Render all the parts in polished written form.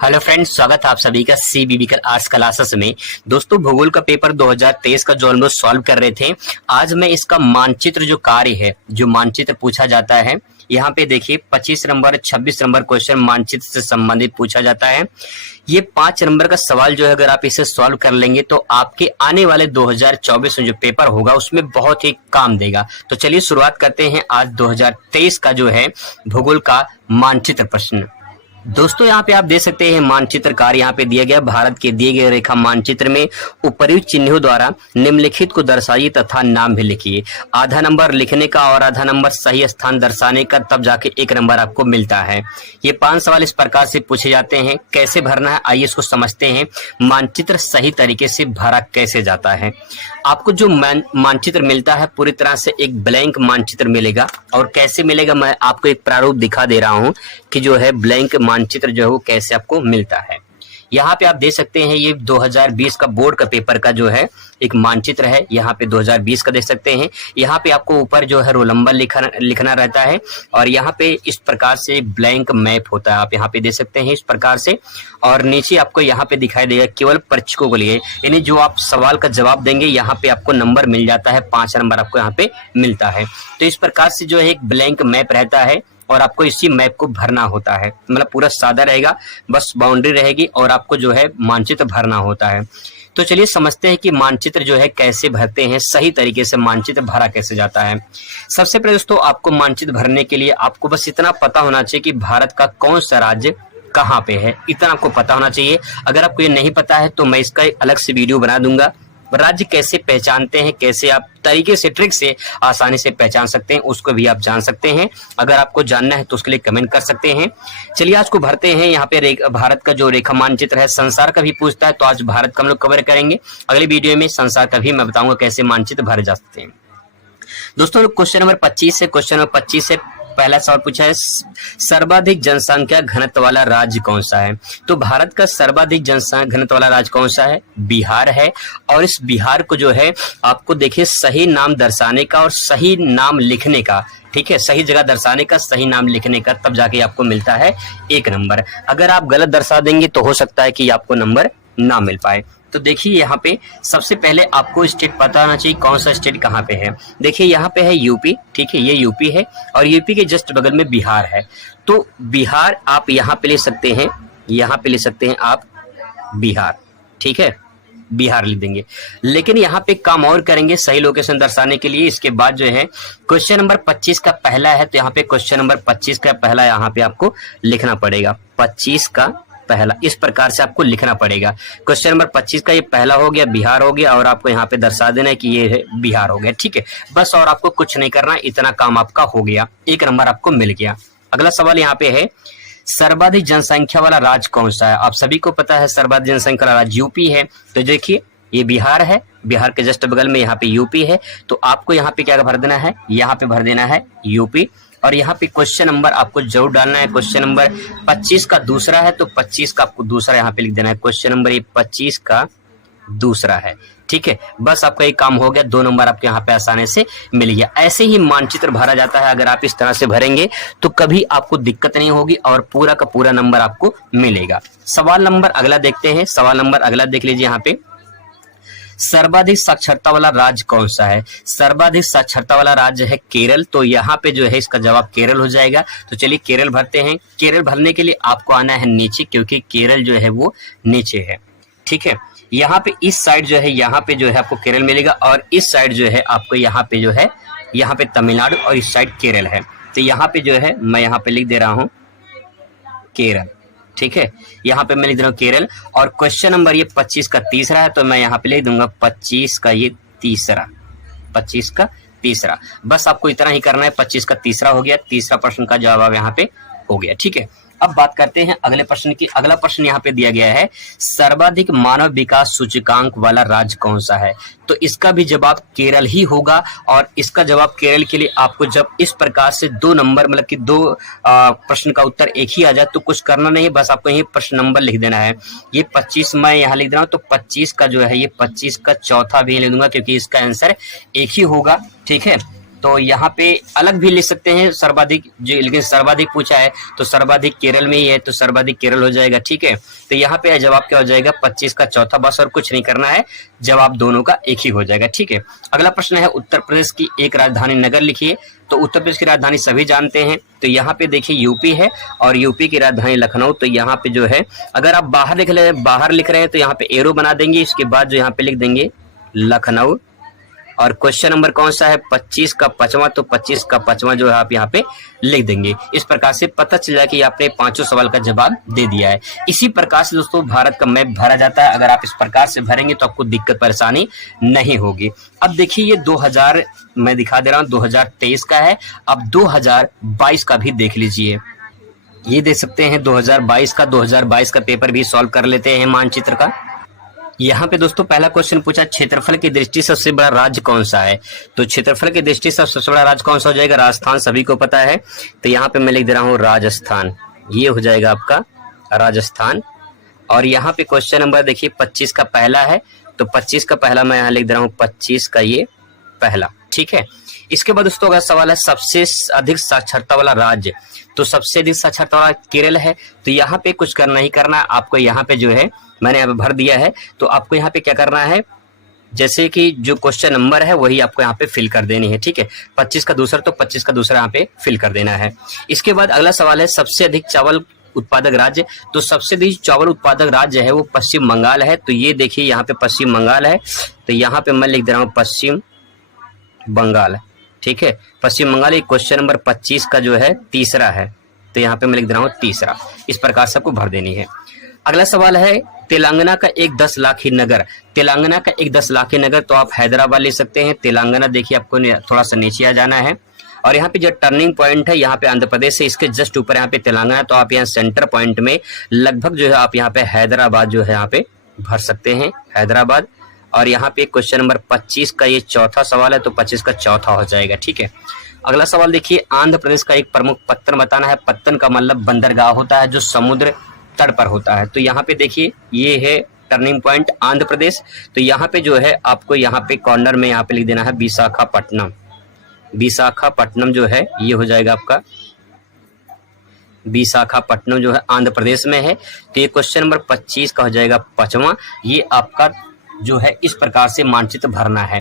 Hello friends, स्वागत है आप सभी का सीबीबी कर आर्ट्स क्लासेस में। दोस्तों, भूगोल का पेपर 2023 का जो हम लोग सॉल्व कर रहे थे, आज मैं इसका मानचित्र जो कार्य है, जो मानचित्र पूछा जाता है, यहाँ पे देखिए 25 नंबर 26 नंबर क्वेश्चन मानचित्र से संबंधित पूछा जाता है। ये 5 नंबर का सवाल जो है, अगर आप इसे सॉल्व कर लेंगे तो आपके आने वाले 2024 में जो पेपर होगा उसमें बहुत ही काम देगा। तो चलिए शुरुआत करते हैं आज 2023 का जो है भूगोल का मानचित्र प्रश्न। दोस्तों, यहाँ पे आप देख सकते हैं मानचित्र कार्य यहाँ पे दिया गया। भारत के दिए गए रेखा मानचित्र में उपर्युक्त चिन्हों द्वारा निम्नलिखित को दर्शाइए तथा नाम भी लिखिए। आधा नंबर लिखने का और आधा नंबर सही स्थान दर्शाने का, तब जाके 1 नंबर आपको मिलता है। ये 5 सवाल इस प्रकार से पूछे जाते हैं। कैसे भरना है, आइए इसको समझते हैं। मानचित्र सही तरीके से भरा कैसे जाता है। आपको जो मानचित्र मिलता है पूरी तरह से एक ब्लैंक मानचित्र मिलेगा। और कैसे मिलेगा, मैं आपको एक प्रारूप दिखा दे रहा हूँ कि जो है ब्लैंक मानचित्र जो है वो कैसे आपको मिलता है। यहाँ पे आप देख सकते हैं, ये 2020 का बोर्ड का पेपर का जो है एक मानचित्र है। यहाँ पे 2020 का देख सकते हैं। यहाँ पे आपको ऊपर जो है रोल नंबर लिखना रहता है और यहाँ पे इस प्रकार से ब्लैंक मैप होता है। आप यहाँ पे देख सकते हैं इस प्रकार से। और नीचे आपको यहाँ पे दिखाई देगा केवल परीक्षकों के लिए, यानी जो आप सवाल का जवाब देंगे यहाँ पे आपको नंबर मिल जाता है। 5 नंबर आपको यहाँ पे मिलता है। तो इस प्रकार से जो है एक ब्लैंक मैप रहता है और आपको इसी मैप को भरना होता है। मतलब पूरा सादा रहेगा, बस बाउंड्री रहेगी और आपको जो है मानचित्र भरना होता है। तो चलिए समझते हैं कि मानचित्र जो है कैसे भरते हैं, सही तरीके से मानचित्र भरा कैसे जाता है। सबसे पहले दोस्तों, आपको मानचित्र भरने के लिए आपको बस इतना पता होना चाहिए कि भारत का कौन सा राज्य कहाँ पे है, इतना आपको पता होना चाहिए। अगर आपको ये नहीं पता है तो मैं इसका अलग से वीडियो बना दूंगा। राज्य कैसे पहचानते हैं, कैसे आप तरीके से, ट्रिक से आसानी से पहचान सकते हैं, उसको भी आप जान सकते हैं। अगर आपको जानना है तो उसके लिए कमेंट कर सकते हैं। चलिए आज को भरते हैं। यहाँ पे भारत का जो रेखा मानचित्र है, संसार का भी पूछता है, तो आज भारत का हम लोग कवर करेंगे। अगली वीडियो में संसार का भी मैं बताऊंगा कैसे मानचित्र भरे जा सकते हैं। दोस्तों, क्वेश्चन नंबर 25 है। क्वेश्चन नंबर 25 से पहला सवाल पूछा है, सर्वाधिक जनसंख्या घनत्व वाला राज्य कौन सा है। तो भारत का सर्वाधिक जनसंख्या घनत्व वाला राज्य कौन सा है, बिहार है। और इस बिहार को जो है आपको देखिए सही नाम दर्शाने का और सही नाम लिखने का, ठीक है, सही जगह दर्शाने का, सही नाम लिखने का, तब जाके आपको मिलता है 1 नंबर। अगर आप गलत दर्शा देंगे तो हो सकता है कि आपको नंबर ना मिल पाए। तो देखिए यहाँ पे सबसे पहले आपको स्टेट पता होना चाहिए, कौन सा स्टेट कहाँ पे है। देखिए यहाँ पे है यूपी, ठीक है, ये यूपी है और यूपी के जस्ट बगल में बिहार है। तो बिहार आप यहाँ पे ले सकते हैं, यहाँ पे ले सकते हैं आप बिहार, ठीक है, बिहार लिख देंगे। लेकिन यहाँ पे काम और करेंगे सही लोकेशन दर्शाने के लिए। इसके बाद जो है क्वेश्चन नंबर 25 का पहला है, तो यहाँ पे क्वेश्चन नंबर 25 का पहला यहाँ पे आपको लिखना पड़ेगा। 25 का पहला इस प्रकार से आपको लिखना पड़ेगा। क्वेश्चन नंबर 25 का ये पहला हो गया, बिहार हो गया, और आपको यहाँ पे दर्शा देना है कि ये है बिहार हो गया, ठीक है। बस और आपको कुछ नहीं करना, इतना काम आपका हो गया, 1 नंबर आपको मिल गया। अगला सवाल यहाँ पे है, सर्वाधिक जनसंख्या वाला राज्य कौन सा है। आप सभी को पता है सर्वाधिक जनसंख्या वाला राज्य यूपी है। तो देखिए ये बिहार है, बिहार के जस्ट बगल में यहाँ पे यूपी है। तो आपको यहाँ पे क्या भर देना है, यहाँ पे भर देना है यूपी। और यहाँ पे क्वेश्चन नंबर आपको जरूर डालना है। क्वेश्चन नंबर 25 का दूसरा है, तो 25 का आपको दूसरा यहाँ पे लिख देना है। क्वेश्चन नंबर ये 25 का दूसरा है, ठीक है। बस आपका एक काम हो गया, 2 नंबर आपके यहाँ पे आसानी से मिल गया। ऐसे ही मानचित्र भरा जाता है। अगर आप इस तरह से भरेंगे तो कभी आपको दिक्कत नहीं होगी और पूरा का पूरा नंबर आपको मिलेगा। सवाल नंबर अगला देखते हैं। सवाल नंबर अगला देख लीजिए, यहाँ पे सर्वाधिक साक्षरता वाला राज्य कौन सा है। सर्वाधिक साक्षरता वाला राज्य है केरल। तो यहाँ पे जो है इसका जवाब केरल हो जाएगा। तो चलिए केरल भरते हैं। केरल भरने के लिए आपको आना है नीचे, क्योंकि केरल जो है वो नीचे है, ठीक है। यहाँ पे इस साइड जो है, यहाँ पे जो है आपको केरल मिलेगा और इस साइड जो है आपको यहाँ पे जो है, यहाँ पे तमिलनाडु और इस साइड केरल है। तो यहाँ पे जो है मैं यहाँ पे लिख दे रहा हूँ केरल, ठीक है। यहाँ पे मैं लिख दे रहा हूँ केरल। और क्वेश्चन नंबर ये 25 का तीसरा है, तो मैं यहाँ पे लिख दूंगा 25 का ये तीसरा, 25 का तीसरा। बस आपको इतना ही करना है। 25 का तीसरा हो गया, तीसरा प्रश्न का जवाब यहाँ पे हो गया, ठीक है। अब बात करते हैं अगले प्रश्न की। अगला प्रश्न यहाँ पे दिया गया है, सर्वाधिक मानव विकास सूचकांक वाला राज्य कौन सा है। तो इसका भी जवाब केरल ही होगा। और इसका जवाब केरल के लिए आपको जब इस प्रकार से 2 नंबर, मतलब कि 2 प्रश्न का उत्तर एक ही आ जाए तो कुछ करना नहीं है, बस आपको यही प्रश्न नंबर लिख देना है। ये 25 मैं यहाँ लिख रहा हूँ, तो 25 का जो है ये 25 का चौथा भी लिख दूंगा, क्योंकि इसका आंसर एक ही होगा, ठीक है। तो यहाँ पे अलग भी लिख सकते हैं सर्वाधिक जो, लेकिन सर्वाधिक पूछा है तो सर्वाधिक केरल में ही है, तो सर्वाधिक केरल हो जाएगा। ठीक है, तो यहाँ पे जवाब क्या हो जाएगा 25 का चौथा, बस और कुछ नहीं करना है, जवाब दोनों का एक ही हो जाएगा। ठीक है, अगला प्रश्न है उत्तर प्रदेश की एक राजधानी नगर लिखिए। तो उत्तर प्रदेश की राजधानी सभी जानते हैं, तो यहाँ पे देखिए यूपी है और यूपी की राजधानी लखनऊ। तो यहाँ पे जो है अगर आप बाहर लिख रहे हैं तो यहाँ पे एरो बना देंगे, इसके बाद जो यहाँ पे लिख देंगे लखनऊ। और क्वेश्चन नंबर कौन सा है 25 का 5वां, तो 25 का 5वां जो है आप यहाँ पे लिख देंगे। इस प्रकार से पता चल जाए कि आपने पांचों सवाल का जवाब दे दिया है। इसी प्रकार से दोस्तों भारत का मैप भरा जाता है। अगर आप इस प्रकार से भरेंगे तो आपको दिक्कत परेशानी नहीं होगी। अब देखिए ये 2000 मैं दिखा दे रहा हूँ 2023 का है। अब 2022 का भी देख लीजिए, ये देख सकते हैं 2022 का पेपर भी सॉल्व कर लेते हैं मानचित्र का। यहाँ पे दोस्तों पहला क्वेश्चन पूछा क्षेत्रफल की दृष्टि से सबसे बड़ा राज्य कौन सा है। तो क्षेत्रफल की दृष्टि से सबसे बड़ा राज्य कौन सा हो जाएगा, राजस्थान, सभी को पता है। तो यहाँ पे मैं लिख दे रहा हूँ राजस्थान, ये हो जाएगा आपका राजस्थान। और यहाँ पे क्वेश्चन नंबर देखिए 25 का पहला है, तो 25 का पहला मैं यहाँ लिख दे रहा हूँ 25 का ये पहला। ठीक है, इसके बाद दोस्तों अगला सवाल है सबसे अधिक साक्षरता वाला राज्य। तो सबसे अधिक साक्षरता वाला केरल है। तो यहाँ पे कुछ करना ही करना है आपको, यहाँ पे जो है मैंने यहाँ पे भर दिया है। तो आपको यहाँ पे क्या करना है, जैसे कि जो क्वेश्चन नंबर है वही आपको यहाँ पे फिल कर देनी है। ठीक है, 25 का दूसरा, तो 25 का दूसरा यहाँ पे फिल कर देना है। इसके बाद अगला सवाल है सबसे अधिक चावल उत्पादक राज्य। तो सबसे अधिक चावल उत्पादक राज्य है वो पश्चिम बंगाल है। तो ये देखिए यहाँ पे पश्चिम बंगाल है, तो यहाँ पे मैं लिख दे रहा हूँ पश्चिम बंगाल। ठीक है, पश्चिम बंगाल एक क्वेश्चन नंबर 25 का जो है तीसरा है, तो यहाँ पे मैं लिख दे रहा हूँ तीसरा। इस प्रकार से आपको भर देनी है। अगला सवाल है तेलंगाना का एक 10 लाखी नगर। तेलंगाना का एक 10 लाखी नगर, तो आप हैदराबाद ले सकते हैं। तेलंगाना देखिए आपको थोड़ा सा नीचे आ जाना है, और यहाँ पे जो टर्निंग पॉइंट है यहाँ पे आंध्र प्रदेश है, इसके जस्ट ऊपर यहाँ पे तेलंगाना। तो आप यहाँ सेंटर पॉइंट में लगभग जो है आप यहाँ पे हैदराबाद जो है यहाँ पे भर सकते हैं, हैदराबाद। और यहाँ पे क्वेश्चन नंबर 25 का ये चौथा सवाल है, तो 25 का चौथा हो जाएगा। ठीक है, अगला सवाल देखिए आंध्र प्रदेश का एक प्रमुख पत्तन बताना है। पत्तन का मतलब बंदरगाह होता है जो समुद्र तट पर होता है। तो यहाँ पे देखिए ये है टर्निंग पॉइंट आंध्र प्रदेश। तो यहाँ पे जो है आपको यहाँ पे कॉर्नर में यहाँ पे लिख देना है विशाखापट्टनम। विशाखापट्टनम जो है ये हो जाएगा आपका, विशाखापट्टनम जो है आंध्र प्रदेश में है। तो ये क्वेश्चन नंबर 25 का हो जाएगा 5वां। ये आपका जो है इस प्रकार से मानचित्र भरना है।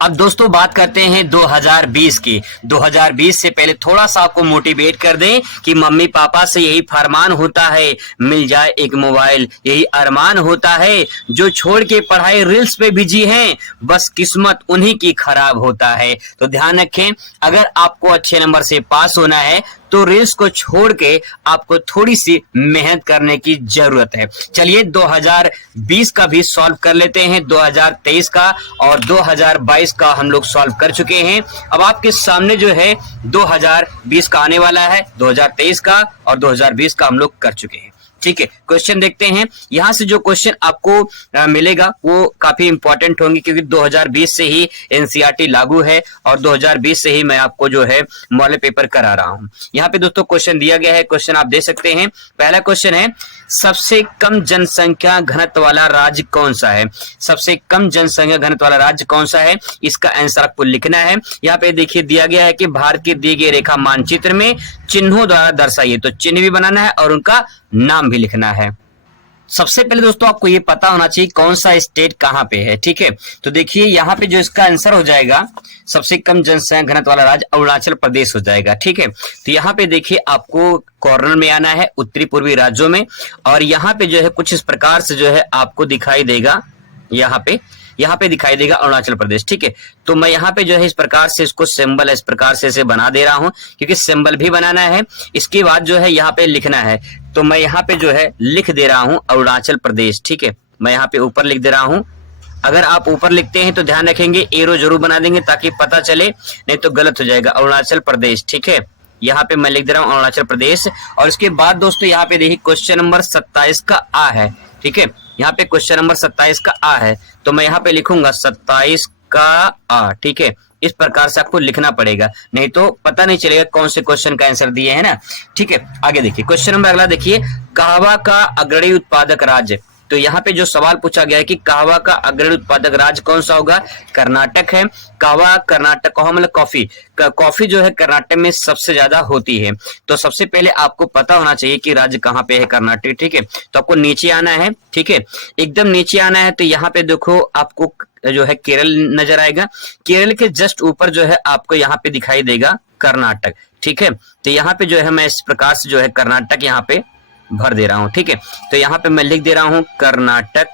अब दोस्तों बात करते हैं 2020 की। 2020 से पहले थोड़ा सा आपको मोटिवेट कर दें कि मम्मी पापा से यही फरमान होता है, मिल जाए एक मोबाइल, यही अरमान होता है। जो छोड़ के पढ़ाई रील्स पे बिजी हैं, बस किस्मत उन्हीं की खराब होता है। तो ध्यान रखें, अगर आपको अच्छे नंबर से पास होना है तो रील्स को छोड़ के आपको थोड़ी सी मेहनत करने की जरूरत है। चलिए 2020 का भी सॉल्व कर लेते हैं। 2023 का और 2022 का हम लोग सॉल्व कर चुके हैं। अब आपके सामने जो है 2020 का आने वाला है, 2023 का और 2020 का हम लोग कर चुके हैं। ठीक है, क्वेश्चन देखते हैं। यहाँ से जो क्वेश्चन आपको मिलेगा वो काफी इंपॉर्टेंट होंगे, क्योंकि 2020 से ही एनसीईआरटी लागू है और 2020 से ही मैं आपको जो है मॉडल पेपर करा रहा हूँ। यहाँ पे दोस्तों क्वेश्चन दिया गया है, क्वेश्चन आप दे सकते हैं। पहला क्वेश्चन है सबसे कम जनसंख्या घनत्व वाला राज्य कौन सा है। सबसे कम जनसंख्या घनत्व वाला राज्य कौन सा है, इसका आंसर आपको लिखना है। यहाँ पे देखिए दिया गया है कि भारत की दी गई रेखा मानचित्र में चिन्हों द्वारा दर्शाइए। तो चिन्ह भी बनाना है और उनका नाम भी लिखना है। सबसे पहले दोस्तों आपको ये पता होना चाहिए कौन सा स्टेट कहाँ पे है। ठीक है, तो देखिए यहाँ पे जो इसका आंसर हो जाएगा सबसे कम जनसंख्या घनत्व वाला राज्य अरुणाचल प्रदेश हो जाएगा। ठीक है, तो यहाँ पे देखिए आपको कॉर्नर में आना है उत्तरी पूर्वी राज्यों में, और यहाँ पे जो है कुछ इस प्रकार से जो है आपको दिखाई देगा, यहाँ पे दिखाई देगा अरुणाचल प्रदेश। ठीक है, तो मैं यहाँ पे जो है इस प्रकार से इसको सिंबल इस प्रकार से इसे बना दे रहा हूँ, क्योंकि सिंबल भी बनाना है। इसके बाद जो है यहाँ पे लिखना है, तो मैं यहाँ पे जो है लिख दे रहा हूँ अरुणाचल प्रदेश। ठीक है, मैं यहाँ पे ऊपर लिख दे रहा हूँ। अगर आप ऊपर लिखते हैं तो ध्यान रखेंगे एरो जरूर बना देंगे ताकि पता चले, नहीं तो गलत हो जाएगा। अरुणाचल प्रदेश, ठीक है, यहाँ पे मैं लिख दे रहा हूँ अरुणाचल प्रदेश। और इसके बाद दोस्तों यहाँ पे देखिए क्वेश्चन नंबर 27 का आ है। ठीक है, यहाँ पे क्वेश्चन नंबर 27 का आ है, तो मैं यहाँ पे लिखूंगा 27 का आ। ठीक है, इस प्रकार से आपको लिखना पड़ेगा, नहीं तो पता नहीं चलेगा कौन से क्वेश्चन का आंसर दिए है ना। ठीक है, आगे देखिए क्वेश्चन नंबर अगला देखिए, कहवा का अग्रणी उत्पादक राज्य। तो यहाँ पे जो सवाल पूछा गया है कि कहवा का अग्रणी उत्पादक राज्य कौन सा होगा, कर्नाटक है। कहवा कर्नाटक, कहवा मतलब कॉफी, कॉफी जो है कर्नाटक में सबसे ज्यादा होती है। तो सबसे पहले आपको पता होना चाहिए कि राज्य कहाँ पे है, कर्नाटक, ठीक है। तो आपको नीचे आना है, ठीक है, एकदम नीचे आना है। तो यहाँ पे देखो आपको जो है केरल नजर आएगा, केरल के जस्ट ऊपर जो है आपको यहाँ पे दिखाई देगा कर्नाटक, ठीक है। तो यहाँ पे जो है मैं इस प्रकार से जो है कर्नाटक यहाँ पे भर दे रहा हूं, ठीक है। तो यहाँ पे मैं लिख दे रहा हूं कर्नाटक,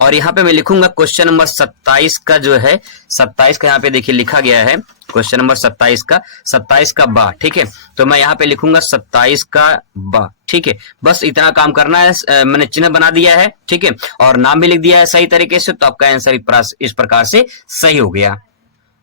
और यहाँ पे मैं लिखूंगा क्वेश्चन नंबर 27 का जो है 27 का यहाँ पे देखिए लिखा गया है, क्वेश्चन नंबर 27 का बा, ठीक है। तो मैं यहाँ पे लिखूंगा 27 का बा, ठीक है। बस इतना काम करना है, मैंने चिन्ह बना दिया है, ठीक है, और नाम भी लिख दिया है सही तरीके से। तो आपका आंसर इस प्रकार से सही हो गया।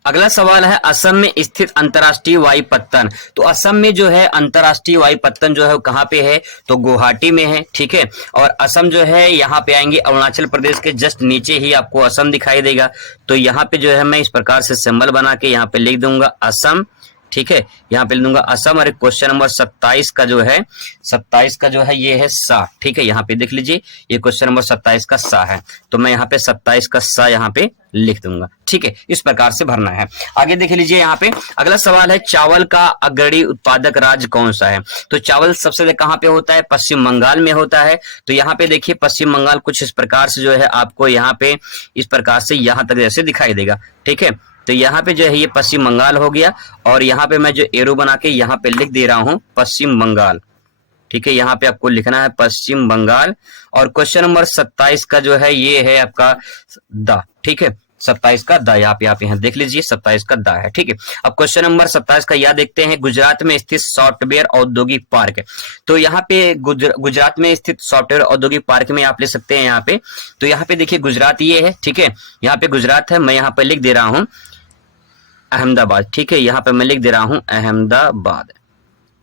अगला सवाल है असम में स्थित अंतर्राष्ट्रीय वायुपत्तन। तो असम में जो है अंतर्राष्ट्रीय वायुपत्तन जो है वो कहाँ पे है, तो गुवाहाटी में है, ठीक है। और असम जो है यहाँ पे आएंगे अरुणाचल प्रदेश के जस्ट नीचे ही आपको असम दिखाई देगा। तो यहाँ पे जो है मैं इस प्रकार से सिंबल बना के यहाँ पे लिख दूंगा असम, ठीक है। यहाँ पे लिख दूंगा असम। और क्वेश्चन नंबर 27 का जो है 27 का जो है ये है सा, ठीक है। यहाँ पे देख लीजिए ये क्वेश्चन नंबर 27 का सा है। तो मैं यहाँ पे 27 का सा यहाँ पे लिख दूंगा, ठीक है। इस प्रकार से भरना है। आगे देख लीजिए यहाँ पे अगला सवाल है चावल का अग्रणी उत्पादक राज्य कौन सा है। तो चावल सबसे ज्यादा कहाँ पे होता है, पश्चिम बंगाल में होता है। तो यहाँ पे देखिए पश्चिम बंगाल कुछ इस प्रकार से जो है आपको यहाँ पे इस प्रकार से यहाँ तक जैसे दिखाई देगा, ठीक है। तो यहाँ पे जो है ये पश्चिम बंगाल हो गया, और यहाँ पे मैं जो एरो बना के यहाँ पे लिख दे रहा हूं पश्चिम बंगाल, ठीक है। यहाँ पे आपको लिखना है पश्चिम बंगाल। और क्वेश्चन नंबर 27 का जो है ये है आपका दा, ठीक है। 27 का दा यहाँ देख लीजिए 27 का दा है, ठीक है। अब क्वेश्चन नंबर 27 का यह देखते हैं गुजरात में स्थित सॉफ्टवेयर औद्योगिक पार्क। तो यहाँ पे गुजरात में स्थित सॉफ्टवेयर औद्योगिक पार्क में आप ले सकते हैं यहाँ पे। तो यहाँ पे देखिए गुजरात ये है, ठीक है। यहाँ पे गुजरात है, मैं यहाँ पे लिख दे रहा हूँ अहमदाबाद, ठीक है। यहाँ पे मैं लिख दे रहा हूं अहमदाबाद,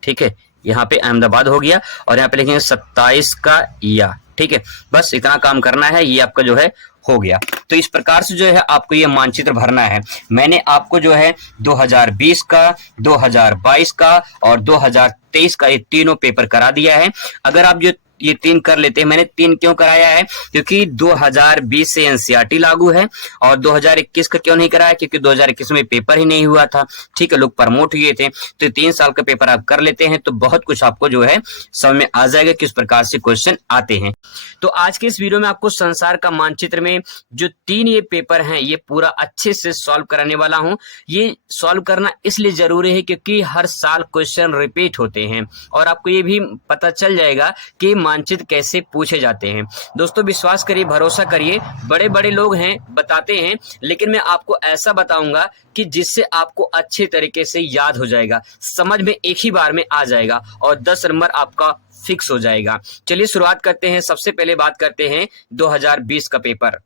ठीक है। यहाँ पे अहमदाबाद हो गया, और यहाँ पे लिखेंगे 27 का या, ठीक है। बस इतना काम करना है, ये आपका जो है हो गया। तो इस प्रकार से जो है आपको ये मानचित्र भरना है। मैंने आपको जो है 2020 का, 2022 का और 2023 का ये तीनों पेपर करा दिया है। अगर आप जो ये 3 कर लेते हैं, मैंने 3 क्यों कराया है, क्योंकि 2020 से एनसीईआरटी लागू है, और 2021 का क्यों नहीं कराया, क्योंकि 2021 में पेपर ही नहीं हुआ था, ठीक है। लोग प्रमोट हुए थे। तो 3 साल का पेपर आप कर लेते हैं तो बहुत कुछ आपको जो है समझ में आ जाएगा किस प्रकार से क्वेश्चन आते हैं। तो आज के इस वीडियो में आपको संसार का मानचित्र में जो 3 ये पेपर हैं ये पूरा अच्छे से सॉल्व कराने वाला हूं। ये सॉल्व करना इसलिए जरूरी है क्योंकि हर साल क्वेश्चन रिपीट होते हैं, और आपको ये भी पता चल जाएगा कि मानचित्र कैसे पूछे जाते हैं। दोस्तों विश्वास करिए, भरोसा करिए, बड़े बड़े लोग हैं बताते हैं, लेकिन मैं आपको ऐसा बताऊंगा कि जिससे आपको अच्छे तरीके से याद हो जाएगा, समझ में एक ही बार में आ जाएगा, और 10 नंबर आपका फिक्स हो जाएगा। चलिए शुरुआत करते हैं। सबसे पहले बात करते हैं 2020 का पेपर।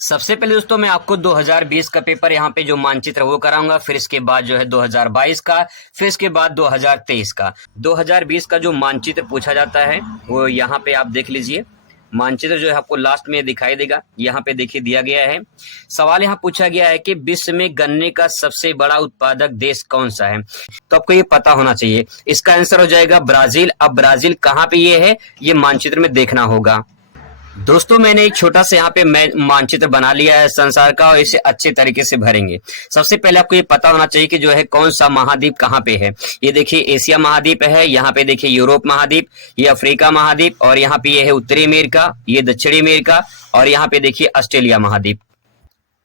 सबसे पहले दोस्तों मैं आपको 2020 का पेपर यहाँ पे जो मानचित्र वो कराऊंगा, फिर इसके बाद जो है 2022 का, फिर इसके बाद 2023 का। 2020 का जो मानचित्र पूछा जाता है वो यहाँ पे आप देख लीजिए। मानचित्र जो है आपको लास्ट में दिखाई देगा, यहाँ पे देखिए दिया गया है। सवाल यहाँ पूछा गया है कि विश्व में गन्ने का सबसे बड़ा उत्पादक देश कौन सा है। तो आपको ये पता होना चाहिए। इसका आंसर हो जाएगा ब्राजील। अब ब्राजील कहाँ पे ये है, ये मानचित्र में देखना होगा। दोस्तों मैंने एक छोटा सा यहाँ पे मानचित्र बना लिया है संसार का, और इसे अच्छे तरीके से भरेंगे। सबसे पहले आपको ये पता होना चाहिए कि जो है कौन सा महाद्वीप कहाँ पे है। ये देखिए एशिया महाद्वीप है, यहाँ पे देखिए यूरोप महाद्वीप, ये अफ्रीका महाद्वीप, और यहाँ पे ये है उत्तरी अमेरिका, ये दक्षिणी अमेरिका, और यहाँ पे देखिए ऑस्ट्रेलिया महाद्वीप।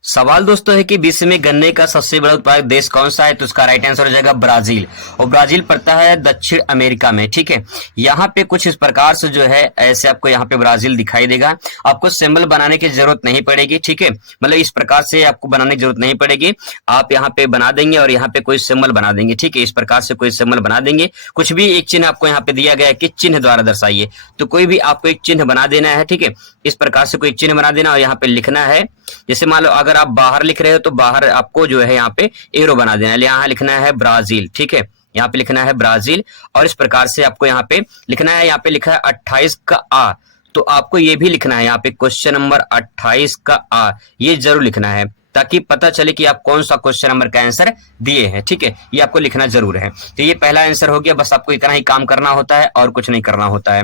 सवाल दोस्तों है कि विश्व में गन्ने का सबसे बड़ा उत्पादक देश कौन सा है। तो उसका राइट आंसर हो जाएगा ब्राजील, और ब्राजील पड़ता है दक्षिण अमेरिका में, ठीक है। यहाँ पे कुछ इस प्रकार से जो है ऐसे आपको यहाँ पे ब्राजील दिखाई देगा। आपको सिंबल बनाने की जरूरत नहीं पड़ेगी, ठीक है। मतलब इस प्रकार से आपको बनाने की जरूरत नहीं पड़ेगी, आप यहाँ पे बना देंगे और यहाँ पे कोई सिंबल बना देंगे, ठीक है। इस प्रकार से कोई सिंबल बना देंगे। कुछ भी एक चिन्ह आपको यहाँ पे दिया गया है कि चिन्ह द्वारा दर्शाइए, तो कोई भी आपको एक चिन्ह बना देना है, ठीक है। इस प्रकार से कोई चिन्ह बना देना और यहाँ पे लिखना है। जैसे मान लो अगर आप बाहर लिख रहे हो तो बाहर आपको जो है यहाँ पे एरो बना देना है, यहाँ लिखना है ब्राजील, ठीक है। यहाँ पे लिखना है ब्राजील, और इस प्रकार से आपको यहाँ पे लिखना है। यहाँ पे लिखा है 28 का आ, तो आपको ये भी लिखना है यहाँ पे क्वेश्चन नंबर 28 का आ, ये जरूर लिखना है ताकि पता चले कि आप कौन सा क्वेश्चन नंबर का आंसर दिए हैं, ठीक है। ये आपको लिखना जरूर है। तो ये पहला आंसर हो गया, बस आपको इतना ही काम करना होता है और कुछ नहीं करना होता है।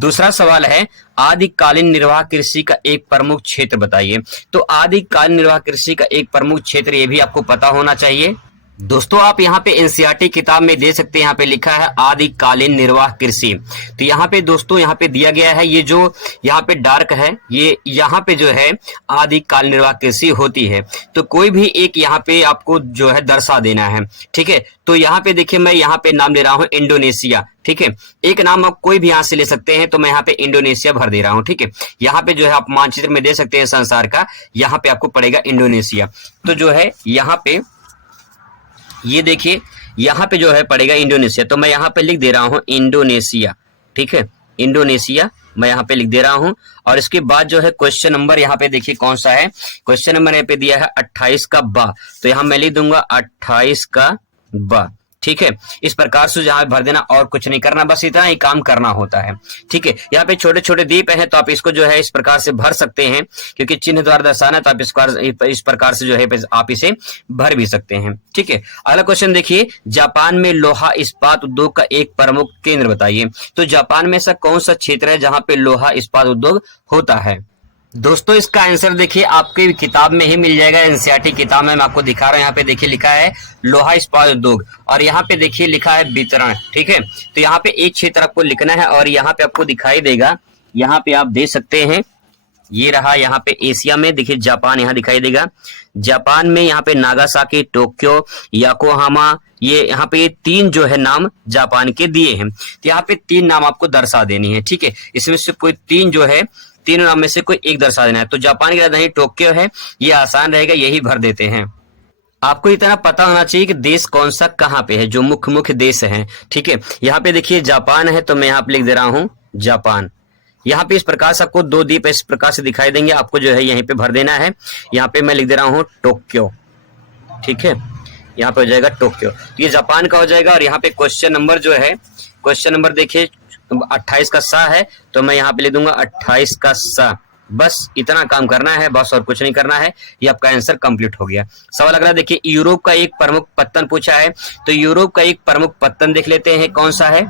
दूसरा सवाल है आदिकालीन निर्वाह कृषि का एक प्रमुख क्षेत्र बताइए। तो आदिकालीन निर्वाह कृषि का एक प्रमुख क्षेत्र ये भी आपको पता होना चाहिए। दोस्तों आप यहाँ पे एनसीईआरटी किताब में दे सकते हैं, यहाँ पे लिखा है आदिकालीन निर्वाह कृषि। तो यहाँ पे दोस्तों यहाँ पे दिया गया है, ये जो यहाँ पे डार्क है ये यहाँ पे जो है आदिकालीन निर्वाह कृषि होती है। तो कोई भी एक यहाँ पे आपको जो है दर्शा देना है, ठीक है। तो यहाँ पे देखिए मैं यहाँ पे नाम ले रहा हूँ इंडोनेशिया, ठीक है। एक नाम आप कोई भी यहाँ से ले सकते हैं, तो मैं यहाँ पे इंडोनेशिया भर दे रहा हूँ, ठीक है। यहाँ पे जो है आप मानचित्र में दे सकते हैं संसार का, यहाँ पे आपको पड़ेगा इंडोनेशिया। तो जो है यहाँ पे ये देखिए यहाँ पे जो है पड़ेगा इंडोनेशिया, तो मैं यहाँ पे लिख दे रहा हूँ इंडोनेशिया, ठीक है। इंडोनेशिया मैं यहाँ पे लिख दे रहा हूँ। और इसके बाद जो है क्वेश्चन नंबर यहाँ पे देखिए कौन सा है, क्वेश्चन नंबर यहाँ पे दिया है 28 का ब, तो यहाँ मैं लिख दूंगा 28 का ब, ठीक है। इस प्रकार से जहां भर देना और कुछ नहीं करना, बस इतना ही काम करना होता है, ठीक है। यहाँ पे छोटे छोटे द्वीप हैं, तो आप इसको जो है इस प्रकार से भर सकते हैं, क्योंकि चिन्ह द्वारा दर्शाना है, तो आप इस प्रकार से जो है आप इसे भर भी सकते हैं, ठीक है। अगला क्वेश्चन देखिए, जापान में लोहा इस्पात उद्योग का एक प्रमुख केंद्र बताइए। तो जापान में ऐसा कौन सा क्षेत्र है जहां पे लोहा इस्पात उद्योग होता है। दोस्तों इसका आंसर देखिए आपकी किताब में ही मिल जाएगा, एनसीईआरटी किताब में मैं आपको दिखा रहा हूं। यहाँ पे देखिए लिखा है लोहा इस्पात उद्योग, और यहाँ पे देखिए लिखा है वितरण, ठीक है। तो यहाँ पे एक क्षेत्र आपको लिखना है, और यहाँ पे आपको दिखाई देगा, यहाँ पे आप दे सकते हैं, ये रहा यहाँ पे एशिया में देखिए जापान यहाँ दिखाई देगा। जापान में यहाँ पे नागासाकी, टोक्यो, याकोहामा, ये यहाँ पे 3 जो है नाम जापान के दिए हैं। तो यहाँ पे 3 नाम आपको दर्शा देनी है, ठीक है। इसमें से कोई 3 जो है, 3 नाम में से कोई एक दर्शा देना है। तो जापान की राजधानी टोक्यो है, ये आसान रहेगा, यही भर देते हैं। आपको इतना पता होना चाहिए कि देश कौन सा कहाँ पे है, जो मुख्य देश है, ठीक है। यहाँ पे देखिए जापान है, तो मैं यहाँ पे लिख दे रहा हूँ जापान। यहाँ पे इस प्रकार से आपको 2 द्वीप इस प्रकार से दिखाई देंगे, आपको जो है यहीं पे भर देना है। यहाँ पे मैं लिख दे रहा हूँ टोक्यो, ठीक है। यहाँ पे हो जाएगा टोक्यो, तो ये जापान का हो जाएगा। और यहाँ पे क्वेश्चन नंबर जो है, क्वेश्चन नंबर देखिए 28 का सा है, तो मैं यहाँ पे लिख दूंगा 28 का सा। बस इतना काम करना है, बस और कुछ नहीं करना है, ये आपका आंसर कंप्लीट हो गया। सवाल अगला देखिए, यूरोप का एक प्रमुख पत्तन पूछा है। तो यूरोप का एक प्रमुख पत्तन देख लेते हैं कौन सा है।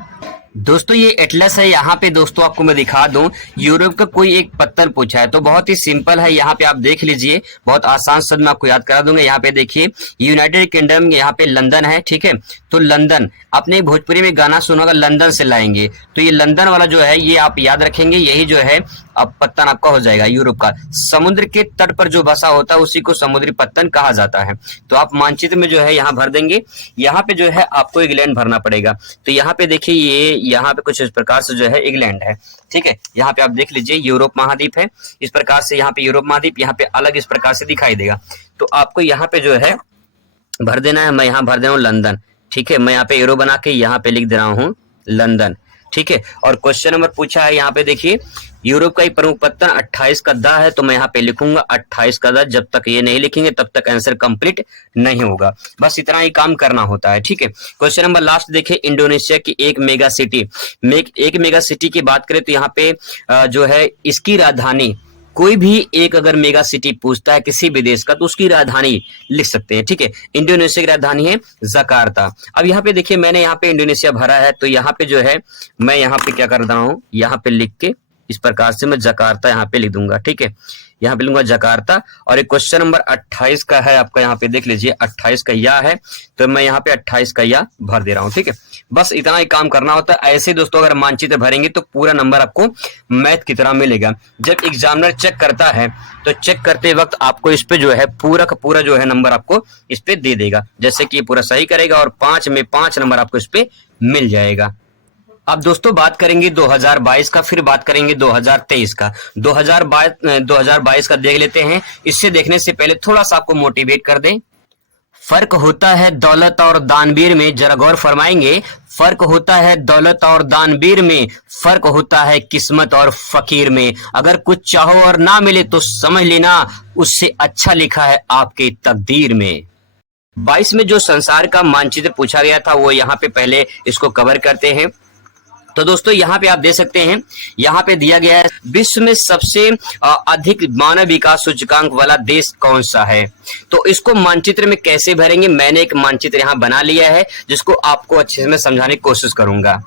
दोस्तों ये एटलस है, यहाँ पे दोस्तों आपको मैं दिखा दूं, यूरोप का कोई एक पत्तन पूछा है, तो बहुत ही सिंपल है। यहाँ पे आप देख लीजिए, बहुत आसान शब्द मैं आपको याद करा दूंगा। यहाँ पे देखिए यूनाइटेड किंगडम, यहाँ पे लंदन है, ठीक है। तो लंदन, आपने भोजपुरी में गाना सुना होगा लंदन से लाएंगे, तो ये लंदन वाला जो है ये आप याद रखेंगे, यही जो है अब पत्तन आपका हो जाएगा यूरोप का। समुद्र के तट पर जो बसा होता है उसी को समुद्री पत्तन कहा जाता है। तो आप मानचित्र में जो है यहाँ भर देंगे। यहाँ पे जो है आपको इंग्लैंड भरना पड़ेगा। तो यहाँ पे देखिए ये यहाँ पे कुछ इस प्रकार से जो है इंग्लैंड है, ठीक है। यहाँ पे आप देख लीजिए यूरोप महाद्वीप है, इस प्रकार से यहाँ पे यूरोप महाद्वीप, यहाँ पे अलग इस प्रकार से दिखाई देगा। तो आपको यहाँ पे जो है भर देना है, मैं यहाँ भर दे रहा हूँ लंदन, ठीक है। मैं यहाँ पे एरो बना के यहाँ पे लिख दे रहा हूँ लंदन, ठीक है। और क्वेश्चन नंबर पूछा है यहाँ पे देखिए, यूरोप का एक प्रमुख पत्तन 28 का दा है, तो मैं यहाँ पे लिखूंगा 28 का दा। जब तक ये नहीं लिखेंगे तब तक आंसर कंप्लीट नहीं होगा, बस इतना ही काम करना होता है, ठीक है। क्वेश्चन नंबर लास्ट देखिए, इंडोनेशिया की एक मेगा सिटी, एक मेगा सिटी की बात करें तो यहाँ पे जो है इसकी राजधानी, कोई भी एक अगर मेगा सिटी पूछता है किसी भी देश का, तो उसकी राजधानी लिख सकते हैं, ठीक है। इंडोनेशिया की राजधानी है जकार्ता। अब यहाँ पे देखिए मैंने यहाँ पे इंडोनेशिया भरा है, तो यहाँ पे जो है मैं यहाँ पे क्या कर रहा हूँ, यहाँ पे लिख के इस प्रकार से मैं जकार्ता यहाँ पे लिख दूंगा, ठीक है। यहाँ पे लूंगा जकार्ता। और एक क्वेश्चन नंबर 28 का है आपका, यहाँ पे देख लीजिए 28 का या है, तो मैं यहाँ पे 28 का या भर दे रहा हूँ, ठीक है। बस इतना ही काम करना होता है। ऐसे दोस्तों अगर मानचित्र भरेंगे तो पूरा नंबर आपको मैथ की तरह मिलेगा। जब एग्जामिनर चेक करता है तो चेक करते वक्त आपको इस पे जो है पूरा का पूरा जो है नंबर आपको इस पे दे देगा, जैसे कि ये पूरा सही करेगा और 5 में 5 नंबर आपको इस पे मिल जाएगा। अब दोस्तों बात करेंगे 2022 का, फिर बात करेंगे 2023 का। 2022 का देख लेते हैं। इससे देखने से पहले थोड़ा सा आपको मोटिवेट कर दें। फर्क होता है दौलत और दानवीर में, जरा गौर फरमाएंगे। फर्क होता है दौलत और दानवीर में, फर्क होता है किस्मत और फकीर में। अगर कुछ चाहो और ना मिले तो समझ लेना उससे अच्छा लिखा है आपके तकदीर में। 22 में जो संसार का मानचित्र पूछा गया था वो यहाँ पे पहले इसको कवर करते हैं। तो दोस्तों यहाँ पे आप देख सकते हैं, यहाँ पे दिया गया है विश्व में सबसे अधिक मानव विकास सूचकांक वाला देश कौन सा है। तो इसको मानचित्र में कैसे भरेंगे, मैंने एक मानचित्र यहाँ बना लिया है जिसको आपको अच्छे से मैं समझाने की कोशिश करूंगा।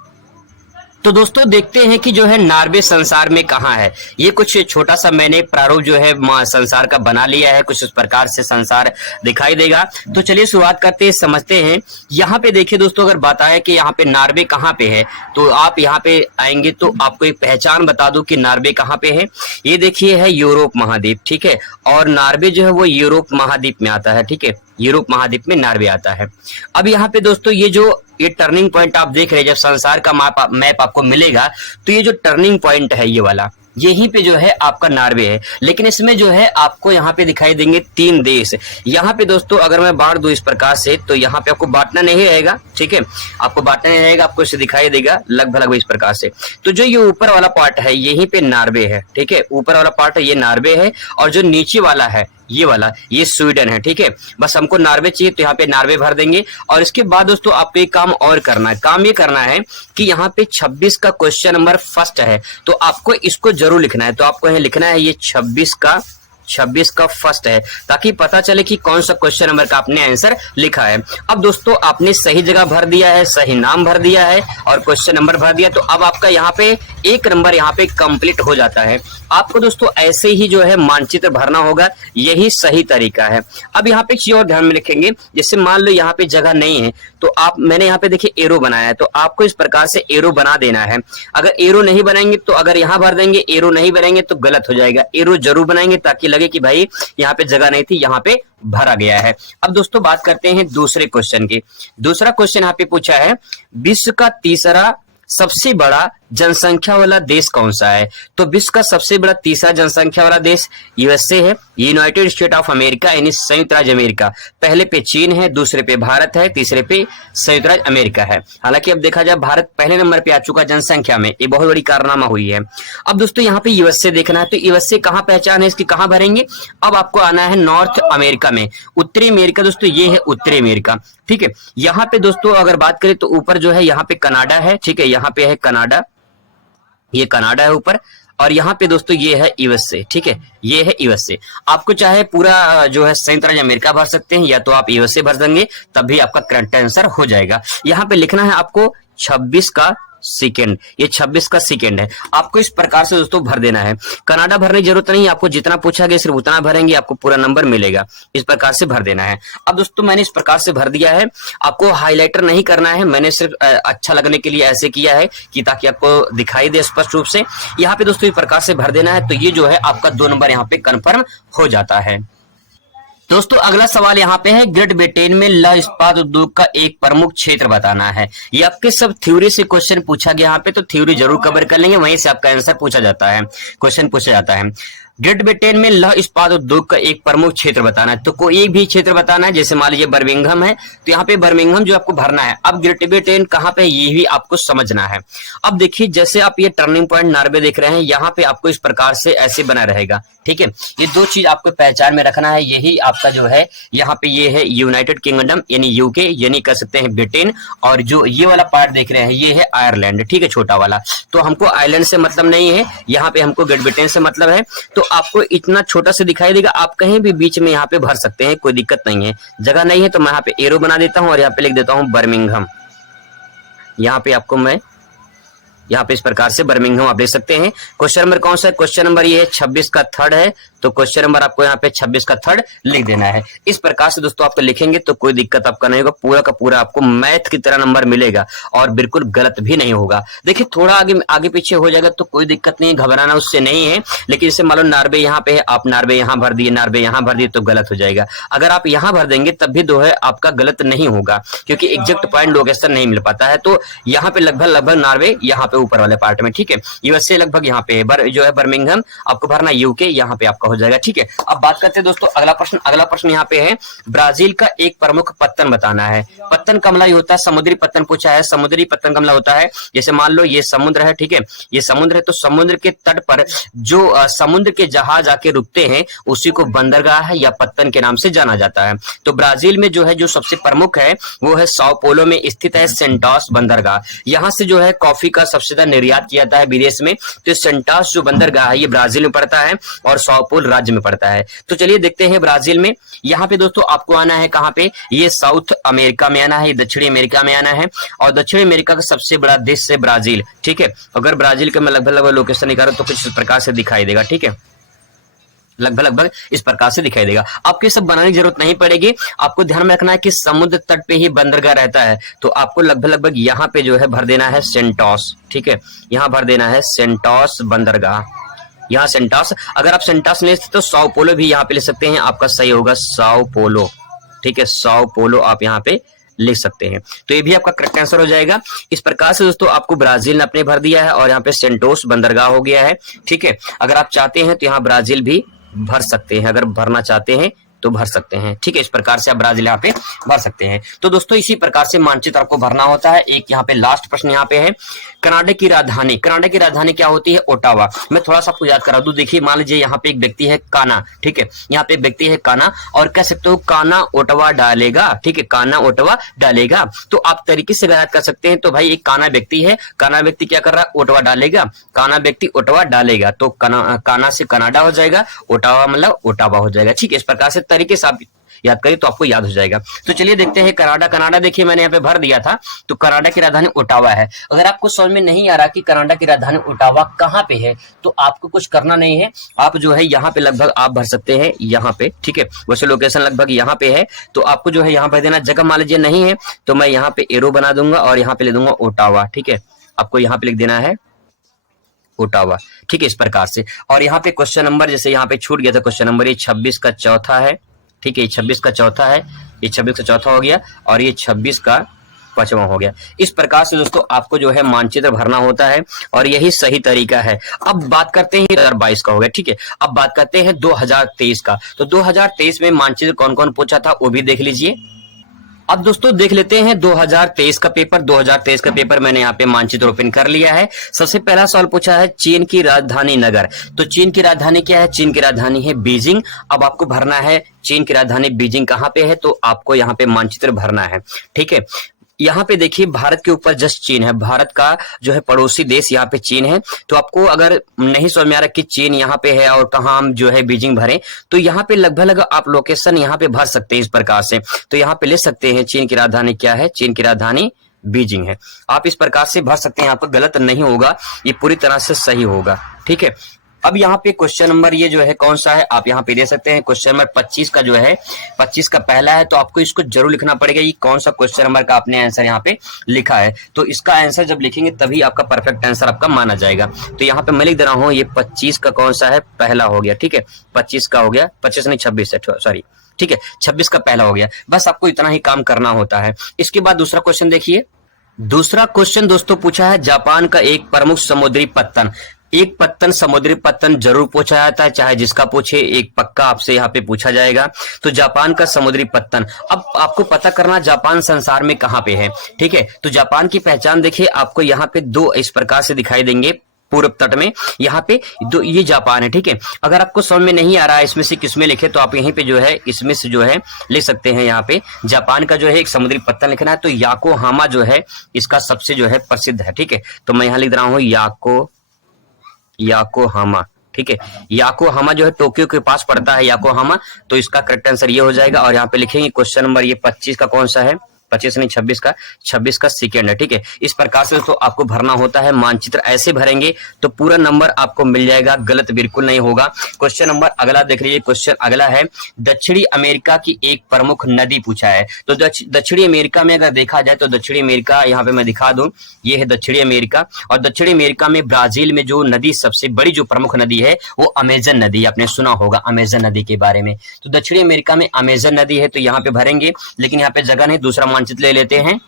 तो दोस्तों देखते हैं कि जो है नॉर्वे संसार में कहाँ है। ये कुछ छोटा सा मैंने प्रारूप जो है संसार का बना लिया है, कुछ इस प्रकार से संसार दिखाई देगा। तो चलिए शुरुआत करते हैं, समझते हैं। यहाँ पे देखिए दोस्तों, अगर बताया कि यहाँ पे नॉर्वे कहाँ पे है, तो आप यहाँ पे आएंगे तो आपको एक पहचान बता दूं कि नॉर्वे कहाँ पे है। ये देखिए है यूरोप महाद्वीप, ठीक है, और नॉर्वे जो है वो यूरोप महाद्वीप में आता है, ठीक है, यूरोप महाद्वीप में नॉर्वे आता है। अब यहाँ पे दोस्तों ये टर्निंग पॉइंट आप देख रहे हैं, जब संसार का मैप आपको मिलेगा तो ये जो टर्निंग पॉइंट है ये वाला, यहीं पे जो है आपका नॉर्वे है। लेकिन इसमें जो है आपको यहाँ पे दिखाई देंगे 3 देश। यहाँ पे दोस्तों अगर मैं बांट दूं इस प्रकार से, तो यहाँ पे आपको बांटना नहीं रहेगा, ठीक है, आपको बांटना नहीं रहेगा, आपको इसे दिखाई देगा लगभग इस प्रकार से। तो जो ये ऊपर वाला पार्ट है यहीं पे नॉर्वे है, ठीक है, ऊपर वाला पार्ट है ये नॉर्वे है, और जो नीचे वाला है ये वाला ये स्वीडन है, ठीक है। बस हमको नॉर्वे चाहिए तो यहाँ पे नॉर्वे भर देंगे। और इसके बाद दोस्तों आपको एक काम और करना है, काम ये करना है कि यहाँ पे 26 का क्वेश्चन नंबर फर्स्ट है, तो आपको इसको जरूर लिखना है। तो आपको यहाँ लिखना है ये 26 का फर्स्ट है, ताकि पता चले कि कौन सा क्वेश्चन नंबर का आपने आंसर लिखा है। अब दोस्तों आपने सही जगह भर दिया है, सही नाम भर दिया है और क्वेश्चन नंबर भर दिया, तो अब आपका यहाँ पे 1 नंबर यहाँ पे कंप्लीट हो जाता है। आपको दोस्तों ऐसे ही जो है मानचित्र भरना होगा, यही सही तरीका है। अब यहाँ पे एक चीज और ध्यान में रखेंगे, जैसे मान लो यहाँ पे जगह नहीं है, तो मैंने यहाँ पे देखिए एरो बनाया है, तो आपको इस प्रकार से एरो बना देना है। अगर एरो नहीं बनाएंगे तो अगर यहाँ भर देंगे, एरो नहीं बनाएंगे तो गलत हो जाएगा। एरो जरूर बनाएंगे ताकि लगे कि भाई यहाँ पे जगह नहीं थी, यहाँ पे भरा गया है। अब दोस्तों बात करते हैं दूसरे क्वेश्चन की। दूसरा क्वेश्चन यहाँ पे पूछा है, विश्व का तीसरा सबसे बड़ा जनसंख्या वाला देश कौन सा है? तो विश्व का सबसे बड़ा तीसरा जनसंख्या वाला देश यूएसए है, यूनाइटेड स्टेट ऑफ अमेरिका यानी संयुक्त राज्य अमेरिका। पहले पे चीन है, दूसरे पे भारत है, तीसरे पे संयुक्त राज्य अमेरिका है। हालांकि अब देखा जाए भारत पहले नंबर पे आ चुका जनसंख्या में, ये बहुत बड़ी कारनामा हुई है। अब दोस्तों यहाँ पे यूएसए देखना है, तो यूएसए कहाँ पहचान है इसकी, कहाँ भरेंगे? अब आपको आना है नॉर्थ अमेरिका में। उत्तरी अमेरिका दोस्तों ये है उत्तरी अमेरिका, ठीक है। यहाँ पे दोस्तों अगर बात करें तो ऊपर जो है यहाँ पे कनाडा है, ठीक है, यहाँ पे है कनाडा, ये कनाडा है ऊपर, और यहाँ पे दोस्तों ये है यूएसए, ठीक है, ये है यूएसए। आपको चाहे पूरा जो है संयुक्त राज्य अमेरिका भर सकते हैं, या तो आप यूएसए भर देंगे तब भी आपका करेक्ट आंसर हो जाएगा। यहाँ पे लिखना है आपको 26 का सेकेंड, ये 26 का सेकेंड है। आपको इस प्रकार से दोस्तों भर देना है। कनाडा भरने की जरूरत नहीं, आपको जितना पूछा गया सिर्फ उतना भरेंगे, आपको पूरा नंबर मिलेगा। इस प्रकार से भर देना है। अब दोस्तों मैंने इस प्रकार से भर दिया है, आपको हाईलाइटर नहीं करना है, मैंने सिर्फ अच्छा लगने के लिए ऐसे किया है कि ताकि आपको दिखाई दे स्पष्ट रूप से। यहाँ पे दोस्तों इस प्रकार से भर देना है, तो ये जो है आपका 2 नंबर यहाँ पे कन्फर्म हो जाता है। दोस्तों अगला सवाल यहाँ पे है, ग्रेट ब्रिटेन में लौह इस्पात उद्योग का एक प्रमुख क्षेत्र बताना है। ये आपके सब थ्योरी से क्वेश्चन पूछा गया, यहाँ पे तो थ्योरी जरूर कवर कर लेंगे, वहीं से आपका आंसर पूछा जाता है, क्वेश्चन पूछा जाता है। ग्रेट ब्रिटेन में लौह इस्पात उद्योग का एक प्रमुख क्षेत्र बताना है, तो कोई एक भी क्षेत्र बताना है। जैसे मान लीजिए बर्मिंघम है, तो यहाँ पे बर्मिंघम जो आपको भरना है। अब ग्रेट ब्रिटेन कहाँ पे, ये भी आपको समझना है। अब देखिए जैसे आप ये टर्निंग पॉइंट नॉर्वे देख रहे हैं, यहाँ पे आपको इस प्रकार से ऐसे बना रहेगा, ठीक है। ये 2 चीज आपको पहचान में रखना है। यही आपका जो है यहाँ पे ये है यूनाइटेड किंगडम यानी यूके, यानी कह सकते हैं ब्रिटेन, और जो ये वाला पार्ट देख रहे हैं ये है आयरलैंड, ठीक है, छोटा वाला। तो हमको आयरलैंड से मतलब नहीं है, यहाँ पे हमको ग्रेट ब्रिटेन से मतलब है। तो आपको इतना छोटा से दिखाई देगा, आप कहीं भी बीच में यहाँ पे भर सकते हैं, कोई दिक्कत नहीं है। जगह नहीं है तो मैं यहाँ पे एरो बना देता हूँ और यहाँ पे लिख देता हूँ बर्मिंघम। यहाँ पे आपको मैं यहाँ पे इस प्रकार से बर्मिंघम आप देख सकते हैं। क्वेश्चन नंबर कौन सा है? क्वेश्चन नंबर ये है 26 का थर्ड है, तो क्वेश्चन नंबर आपको यहाँ पे 26 का थर्ड लिख देना है। इस प्रकार से दोस्तों आपको लिखेंगे तो कोई दिक्कत आपका नहीं होगा, पूरा का पूरा आपको मैथ की तरह नंबर मिलेगा और बिल्कुल गलत भी नहीं होगा। देखिए थोड़ा आगे पीछे हो जाएगा तो कोई दिक्कत नहीं है, घबराना उससे नहीं है। लेकिन जैसे मान लो नॉर्वे यहाँ पे है, आप नॉर्वे यहाँ भर दिए, नॉर्वे यहाँ भर दिए तो गलत हो जाएगा। अगर आप यहाँ भर देंगे तब भी जो है आपका गलत नहीं होगा, क्योंकि एग्जैक्ट पॉइंट लोकेशन नहीं मिल पाता है। तो यहाँ पे लगभग नॉर्वे यहाँ पे ऊपर वाले पार्ट में, ठीक है। यूएसए लगभग यहाँ पे जो है बर्मिंघम, आपको भरना यूके, यहाँ पे आपका हो जाएगा, ठीक है। अब बात करते हैं दोस्तों अगला प्रश्न यहाँ पे है, ब्राजील का एक प्रमुख पत्तन बताना है। पत्तन कमला होता है, समुद्री पत्तन पूछा है। समुद्री पत्तन कमला होता है, जैसे मान लो ये समुद्र है, ठीक है, ये समुद्र है, तो समुद्र के तट पर जो समुद्र के जहाज आके रुकते हैं उसी को बंदरगाह है या पत्तन के नाम से जाना जाता है। तो ब्राजील में जो है जो सबसे प्रमुख है वो है साओ पोलो में स्थित है सेंटोस बंदरगाह। यहाँ से जो है कॉफी का सबसे ज्यादा निर्यात किया जाता है विदेश में। तो सेंटोस जो बंदरगाह है ये ब्राजील में पड़ता है और साओ पौलो राज्य में पड़ता है। तो चलिए देखते हैं ब्राजील में। यहाँ पे दोस्तों आपको आना है कहाँ पे, ये साउथ अमेरिका में आना है, ये दक्षिणी अमेरिका में आना है और दक्षिणी अमेरिका का सबसे बड़ा देश है ब्राजील। ठीक है, अगर ब्राजील का मैं लगभग लोकेशन निकालूं तो कुछ इस प्रकार से दिखाई देगा। ठीक है, लगभग इस प्रकार से दिखाई देगा। आपको सब बनाने की जरूरत नहीं पड़ेगी। आपको ध्यान में रखना है कि समुद्र तट पे ही बंदरगाह रहता है, तो आपको लगभग यहाँ पे जो है भर देना है सेंटोस। ठीक है, यहाँ भर देना है सेंटोस बंदरगाह, यहाँ सेंटोस। अगर आप सेंटोस नहीं तो साओ पोलो भी यहाँ पे ले सकते हैं, आपका सही होगा साओ पोलो। ठीक है, साओ पोलो आप यहाँ पे लिख सकते हैं, तो ये भी आपका करेक्ट आंसर हो जाएगा। इस प्रकार से दोस्तों आपको ब्राजील ने अपने भर दिया है और यहाँ पे सेंटोस बंदरगाह हो गया है। ठीक है, अगर आप चाहते हैं तो यहाँ ब्राजील भी भर सकते हैं, अगर भरना चाहते हैं तो भर सकते हैं। ठीक है, इस प्रकार से आप ब्राजील यहाँ पे भर सकते हैं। तो दोस्तों इसी प्रकार से मानचित्र आपको भरना होता है। एक यहाँ पे लास्ट प्रश्न यहाँ पे है, कनाडा की राजधानी, कनाडा की राजधानी क्या होती है, ओटावा। मैं थोड़ा सा आपको याद करा दूं, देखिए मान लीजिए यहाँ पे एक व्यक्ति है काना। ठीक है, यहाँ पे एक व्यक्ति है काना और कह सकते हो काना ओटावा डालेगा। ठीक है, काना ओटावा डालेगा, तो आप तरीके से याद कर सकते हैं। तो भाई एक काना व्यक्ति है, काना व्यक्ति क्या कर रहा है, ओटावा डालेगा, काना व्यक्ति ओटावा डालेगा, तो काना से कनाडा हो जाएगा, ओटावा मतलब ओटावा हो जाएगा। ठीक है, इस प्रकार से तरीके से आप याद करिए तो आपको याद हो जाएगा। तो चलिए देखते हैं कनाडा। कनाडा देखिए मैंने यहाँ पे भर दिया था, तो कनाडा की राजधानी ओटावा है। अगर आपको समझ में नहीं आ रहा कि कनाडा की राजधानी ओटावा कहाँ पे है, तो आपको कुछ करना नहीं है, आप जो है यहाँ पे लगभग आप भर सकते हैं यहाँ पे। ठीक है, वैसे लोकेशन लगभग यहाँ पे है, तो आपको जो है यहाँ पर देना। जगह मान लीजिए नहीं है तो मैं यहाँ पे एरो बना दूंगा और यहाँ पे ले दूंगा ओटावा। ठीक है, आपको यहाँ पे लिख देना है ओटावा। ठीक है, इस प्रकार से। और यहाँ पे क्वेश्चन नंबर जैसे यहाँ पे छूट गया था क्वेश्चन नंबर, ये 26 का चौथा है। ठीक है, ये 26 का चौथा है, ये 26 का चौथा हो गया और ये 26 का पांचवा हो गया। इस प्रकार से दोस्तों आपको जो है मानचित्र भरना होता है और यही सही तरीका है। अब बात करते हैं 2022 का हो गया। ठीक है, अब बात करते हैं 2023 का। तो 2023 में मानचित्र कौन कौन पूछा था वो भी देख लीजिए। अब दोस्तों देख लेते हैं 2023 का पेपर। 2023 का पेपर मैंने यहाँ पे मानचित्र ओपन कर लिया है। सबसे पहला सवाल पूछा है चीन की राजधानी नगर। तो चीन की राजधानी क्या है, चीन की राजधानी है बीजिंग। अब आपको भरना है चीन की राजधानी बीजिंग कहाँ पे है, तो आपको यहाँ पे मानचित्र भरना है। ठीक है, यहाँ पे देखिए भारत के ऊपर जस्ट चीन है, भारत का जो है पड़ोसी देश यहाँ पे चीन है। तो आपको अगर नहीं समझ में आ रहा कि चीन यहाँ पे है और कहाँ हम जो है बीजिंग भरें, तो यहाँ पे लगभग आप लोकेशन यहाँ पे भर सकते हैं इस प्रकार से। तो यहाँ पे ले सकते हैं चीन की राजधानी क्या है, चीन की राजधानी बीजिंग है। आप इस प्रकार से भर सकते हैं, यहाँ पर गलत नहीं होगा, ये पूरी तरह से सही होगा। ठीक है, अब यहाँ पे क्वेश्चन नंबर ये जो है कौन सा है आप यहाँ पे दे सकते हैं। क्वेश्चन नंबर 25 का जो है 25 का पहला है, तो आपको इसको जरूर लिखना पड़ेगा ये कौन सा क्वेश्चन नंबर का आपने आंसर यहाँ पे लिखा है। तो इसका आंसर जब लिखेंगे तभी आपका परफेक्ट आंसर आपका माना जाएगा। तो यहाँ पे मैं लिख दे रहा हूँ ये 25 का कौन सा है, पहला हो गया। ठीक है, 25 का हो गया, 25 नहीं 26 है, सॉरी। ठीक है, 26 का पहला हो गया। बस आपको इतना ही काम करना होता है। इसके बाद दूसरा क्वेश्चन देखिए। दूसरा क्वेश्चन दोस्तों पूछा है जापान का एक प्रमुख समुद्री पत्तन। एक पत्तन समुद्री पत्तन जरूर पूछा जाता है, चाहे जिसका पूछे एक पक्का आपसे यहाँ पे पूछा जाएगा। तो जापान का समुद्री पत्तन, अब आपको पता करना जापान संसार में कहाँ पे है। ठीक है, तो जापान की पहचान देखिए आपको यहाँ पे दो इस प्रकार से दिखाई देंगे पूर्व तट में, यहाँ पे दो ये जापान है। ठीक है, अगर आपको समझ में नहीं आ रहा है इसमें से किसमें लिखे, तो आप यहीं पे जो है इसमें से जो है लिख सकते हैं। यहाँ पे जापान का जो है एक समुद्री पत्तन लिखना है, तो याकोहामा जो है इसका सबसे जो है प्रसिद्ध है। ठीक है, तो मैं यहाँ लिख रहा हूँ याकोहामा। ठीक है, याकोहामा जो है टोक्यो के पास पड़ता है याकोहामा, तो इसका करेक्ट आंसर ये हो जाएगा। और यहाँ पे लिखेंगे क्वेश्चन नंबर ये 25 का कौन सा है, 25 नहीं 26 का सेकेंड है। ठीक है, इस प्रकार से दोस्तों आपको भरना होता है मानचित्र। ऐसे भरेंगे तो पूरा नंबर आपको मिल जाएगा, गलत बिल्कुल नहीं होगा। क्वेश्चन नंबर अगला देख लीजिए। क्वेश्चन अगला है दक्षिणी अमेरिका की एक प्रमुख नदी पूछा है। तो दक्षिणी अमेरिका में अगर देखा जाए तो दक्षिणी अमेरिका यहाँ पे मैं दिखा दूं, ये है दक्षिणी अमेरिका। और दक्षिणी अमेरिका में ब्राजील में जो नदी सबसे बड़ी जो प्रमुख नदी है वो अमेजन नदी, आपने सुना होगा अमेजन नदी के बारे में। तो दक्षिणी अमेरिका में अमेजन नदी है, तो यहाँ पे भरेंगे, लेकिन यहाँ पे जगह नहीं, दूसरा मानचित्र ले लेते हैं।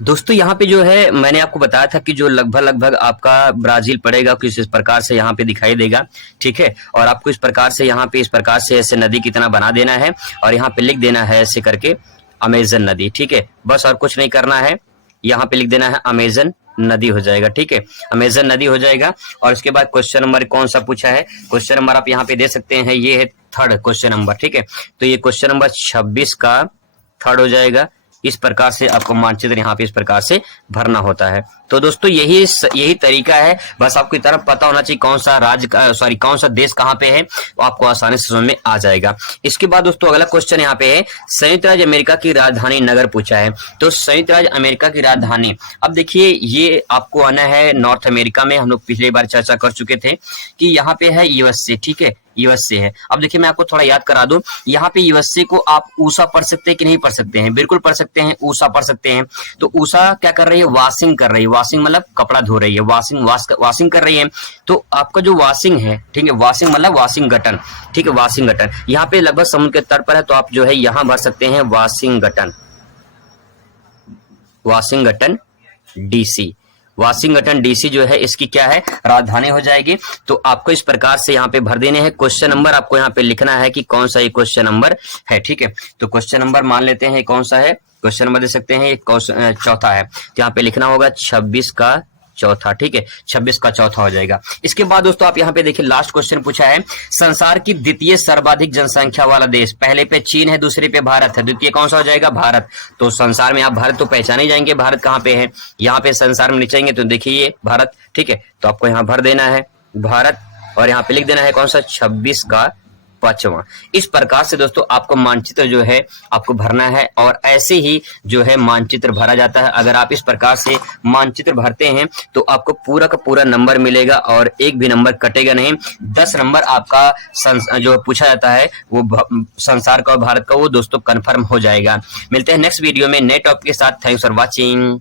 दोस्तों यहाँ पे जो है मैंने आपको बताया था कि जो लगभग आपका ब्राजील पड़ेगा, किस इस प्रकार से यहाँ पे दिखाई देगा। ठीक है, और आपको इस प्रकार से यहाँ पे इस प्रकार से ऐसे नदी कितना बना देना है और यहाँ पे लिख देना है ऐसे करके अमेजन नदी। ठीक है, बस और कुछ नहीं करना है, यहाँ पे लिख देना है अमेजन नदी हो जाएगा। ठीक है, अमेजन नदी हो जाएगा। और उसके बाद क्वेश्चन नंबर कौन सा पूछा है, क्वेश्चन नंबर आप यहाँ पे दे सकते हैं, ये है थर्ड क्वेश्चन नंबर। ठीक है, तो ये क्वेश्चन नंबर 26 का थर्ड हो जाएगा, इस प्रकार से आपको मानचित्र यहाँ पे इस प्रकार से भरना होता है। तो दोस्तों यही तरीका है, बस आपको इतना पता होना चाहिए कौन सा राज्य कौन सा देश कहाँ पे है, तो आपको आसानी से समझ में आ जाएगा। इसके बाद दोस्तों अगला क्वेश्चन यहाँ पे है, संयुक्त राज्य अमेरिका की राजधानी नगर पूछा है। तो संयुक्त राज्य अमेरिका की राजधानी, अब देखिए ये आपको आना है नॉर्थ अमेरिका में। हम लोग पिछली बार चर्चा कर चुके थे कि यहाँ पे है यूएसए, ठीक है, यूएसए है। अब देखिए मैं आपको थोड़ा याद करा दूं, यहाँ पे यूएसए को आप ऊषा पढ़ सकते हैं कि नहीं पढ़ सकते हैं? बिल्कुल पढ़ सकते हैं, ऊषा पढ़ सकते हैं। तो ऊषा क्या कर रही है? वॉशिंग कर रही है। वॉशिंग मतलब कपड़ा धो रही है, वॉशिंग कर रही है। तो आपका जो वॉशिंग है, ठीक है, वॉशिंग मतलब वाशिंगटन, ठीक है, वाशिंगटन यहाँ पे लगभग समुद्र के तट पर है, तो आप जो है यहाँ भर सकते हैं वाशिंगटन डीसी। वाशिंगटन डीसी जो है इसकी क्या है? राजधानी हो जाएगी। तो आपको इस प्रकार से यहाँ पे भर देने हैं। क्वेश्चन नंबर आपको यहाँ पे लिखना है कि कौन सा ये क्वेश्चन नंबर है, ठीक है। तो क्वेश्चन नंबर मान लेते हैं कौन सा है, क्वेश्चन नंबर दे सकते हैं, चौथा है। तो यहाँ पे लिखना होगा 26 का चौथा, ठीक है, 26 का चौथा हो जाएगा। इसके बाद दोस्तों आप यहाँ पे देखिए लास्ट क्वेश्चन पूछा है, संसार की द्वितीय सर्वाधिक जनसंख्या वाला देश, पहले पे चीन है, दूसरे पे भारत है, द्वितीय कौन सा हो जाएगा? भारत। तो संसार में आप भारत तो पहचान ही जाएंगे, भारत कहाँ पे है, यहाँ पे संसार में नीचे तो देखिए भारत, ठीक है। तो आपको यहाँ भर देना है भारत और यहाँ पे लिख देना है कौन सा? 26 का 5वां। इस प्रकार से दोस्तों आपको मानचित्र जो है आपको भरना है और ऐसे ही जो है मानचित्र भरा जाता है। अगर आप इस प्रकार से मानचित्र भरते हैं तो आपको पूरा का पूरा नंबर मिलेगा और एक भी नंबर कटेगा नहीं। 10 नंबर आपका जो पूछा जाता है वो संसार का और भारत का, वो दोस्तों कंफर्म हो जाएगा। मिलते हैं नेक्स्ट वीडियो में नए टॉपिक के साथ। Thanks for watching.